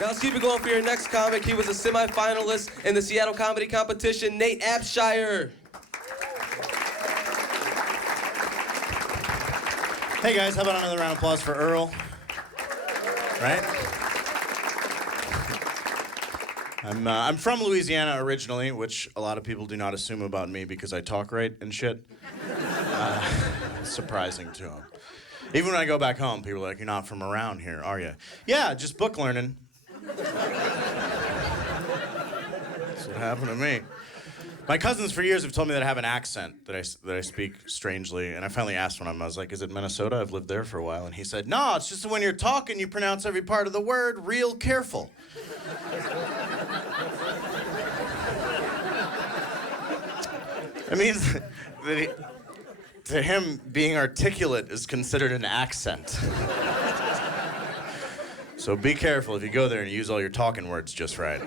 Now let's keep it going for your next comic. He was a semi-finalist in the Seattle comedy competition, Nate Abshire. Hey guys, how about another round of applause for Earl? Right? I'm from Louisiana originally, which a lot of people do not assume about me because I talk right and shit. Surprising to them. Even when I go back home, people are like, "You're not from around here, are you?" Yeah, just book learning. That's what happened to me. My cousins for years have told me that I have an accent, that I speak strangely, and I finally asked one of them, I was like, "Is it Minnesota? I've lived there for a while." And he said, "No, it's just that when you're talking, you pronounce every part of the word real careful." It means that to him, being articulate is considered an accent. So be careful if you go there and use all your talking words just right.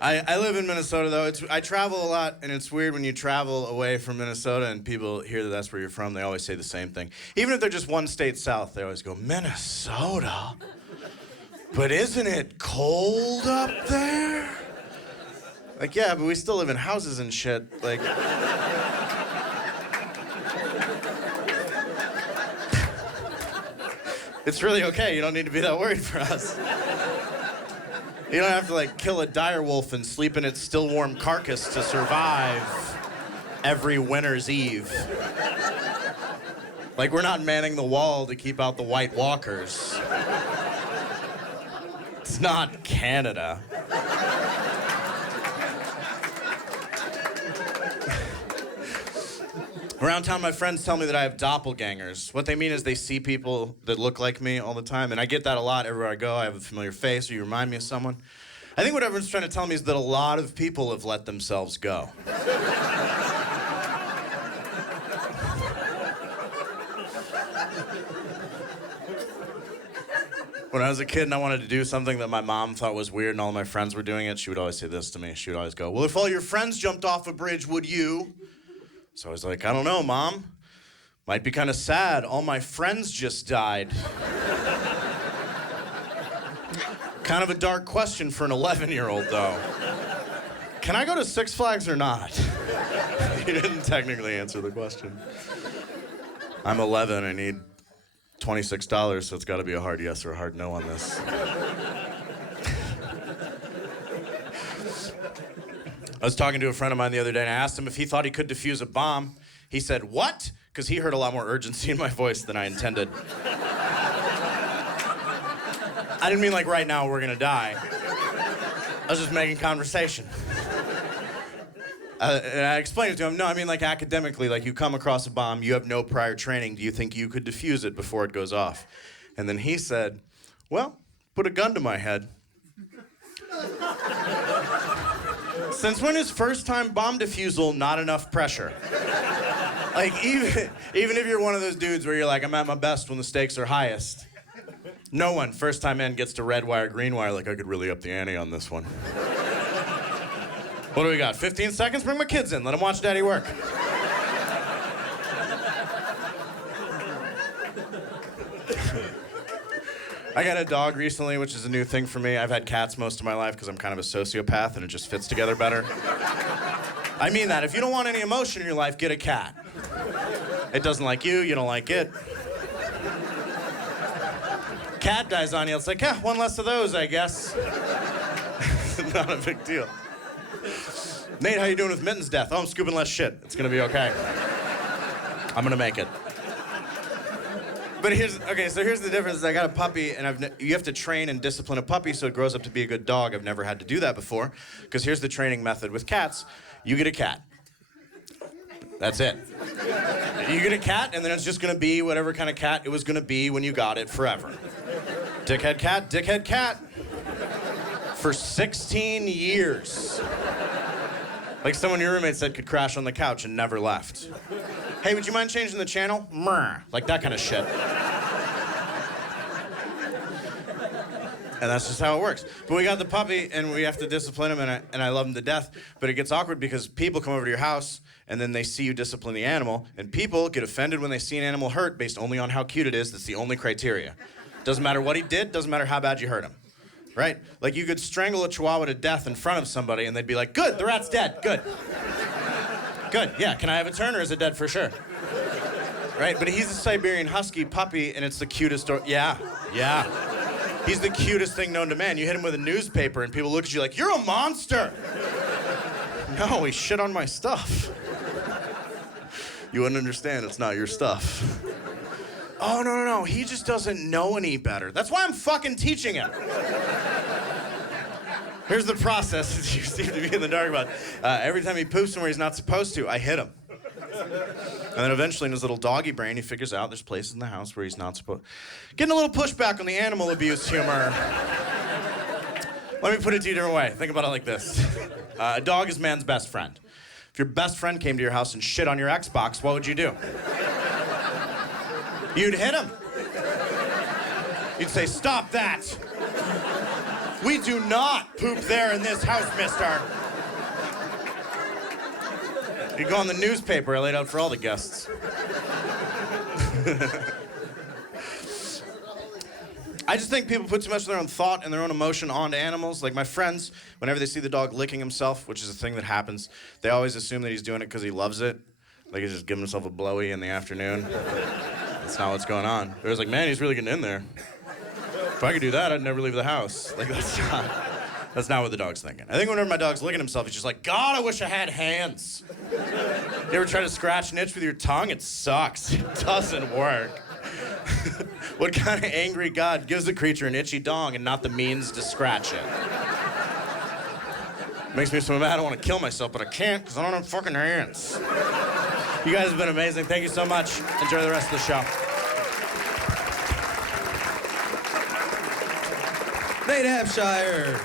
I live in Minnesota, though. I travel a lot, and it's weird when you travel away from Minnesota and people hear that that's where you're from. They always say the same thing. Even if they're just one state south, they always go, "Minnesota? But isn't it cold up there?" Like, yeah, but we still live in houses and shit. Like... It's really okay. You don't need to be that worried for us. You don't have to, like, kill a dire wolf and sleep in its still warm carcass to survive every winter's eve. Like, we're not manning the wall to keep out the White Walkers. It's not Canada. Around town, my friends tell me that I have doppelgangers. What they mean is they see people that look like me all the time, and I get that a lot everywhere I go. I have a familiar face, or you remind me of someone. I think what everyone's trying to tell me is that a lot of people have let themselves go. When I was a kid and I wanted to do something that my mom thought was weird and all my friends were doing it, she would always say this to me. She would always go, "Well, if all your friends jumped off a bridge, would you?" So I was like, "I don't know, Mom. Might be kind of sad. All my friends just died." Kind of a dark question for an 11-year-old, though. Can I go to Six Flags or not? He didn't technically answer the question. I'm 11. I need $26, so it's got to be a hard yes or a hard no on this. I was talking to a friend of mine the other day, and I asked him if he thought he could defuse a bomb. He said, "What?" Because he heard a lot more urgency in my voice than I intended. I didn't mean like right now we're gonna die. I was just making conversation. And I explained it to him. No, I mean like academically, like you come across a bomb, you have no prior training. Do you think you could defuse it before it goes off? And then he said, "Well, put a gun to my head." Since when is first-time bomb defusal not enough pressure? Like, even if you're one of those dudes where you're like, "I'm at my best when the stakes are highest," no one, first-time in, gets to red wire, green wire, like, "I could really up the ante on this one." What do we got? 15 seconds? Bring my kids in. Let them watch Daddy work. I got a dog recently, which is a new thing for me. I've had cats most of my life because I'm kind of a sociopath and it just fits together better. I mean that. If you don't want any emotion in your life, get a cat. It doesn't like you, you don't like it. Cat dies on you, it's like, yeah, one less of those, I guess. Not a big deal. Nate, how you doing with Mitten's death? Oh, I'm scooping less shit. It's gonna be okay. I'm gonna make it. But here's the difference. I got a puppy, and you have to train and discipline a puppy so it grows up to be a good dog. I've never had to do that before, because here's the training method with cats. You get a cat. That's it. You get a cat, and then it's just gonna be whatever kind of cat it was gonna be when you got it forever. Dickhead cat. For 16 years. Like someone your roommate said could crash on the couch and never left. "Hey, would you mind changing the channel?" Mrr. Like that kind of shit. And that's just how it works. But we got the puppy, and we have to discipline him, and I love him to death. But it gets awkward because people come over to your house, and then they see you discipline the animal, and people get offended when they see an animal hurt based only on how cute it is. That's the only criteria. Doesn't matter what he did, doesn't matter how bad you hurt him. Right? Like you could strangle a chihuahua to death in front of somebody and they'd be like, good, the rat's dead, good. Good, yeah, can I have a turn or is it dead for sure? Right, but he's a Siberian Husky puppy and it's the cutest, yeah. He's the cutest thing known to man. You hit him with a newspaper and people look at you like, you're a monster. No, he shit on my stuff. You wouldn't understand, it's not your stuff. Oh, no, he just doesn't know any better. That's why I'm fucking teaching him. Here's the process that you seem to be in the dark about. Every time he poops somewhere he's not supposed to, I hit him. And then eventually in his little doggy brain, he figures out there's places in the house where he's not supposed... Getting a little pushback on the animal abuse humor. Let me put it to you a different way. Think about it like this. A dog is man's best friend. If your best friend came to your house and shit on your Xbox, what would you do? You'd hit him. You'd say, stop that. We do not poop there in this house, mister. You'd go on the newspaper I laid out for all the guests. I just think people put too much of their own thought and their own emotion onto animals. Like my friends, whenever they see the dog licking himself, which is a thing that happens, they always assume that he's doing it because he loves it. Like he's just giving himself a blowy in the afternoon. That's not what's going on. They're just like, man, he's really getting in there. If I could do that, I'd never leave the house. Like, that's not what the dog's thinking. I think whenever my dog's licking himself, he's just like, God, I wish I had hands. You ever try to scratch an itch with your tongue? It sucks. It doesn't work. What kind of angry God gives a creature an itchy dong and not the means to scratch it? Makes me so mad I want to kill myself, but I can't because I don't have fucking hands. You guys have been amazing. Thank you so much. Enjoy the rest of the show. Nate Abshire.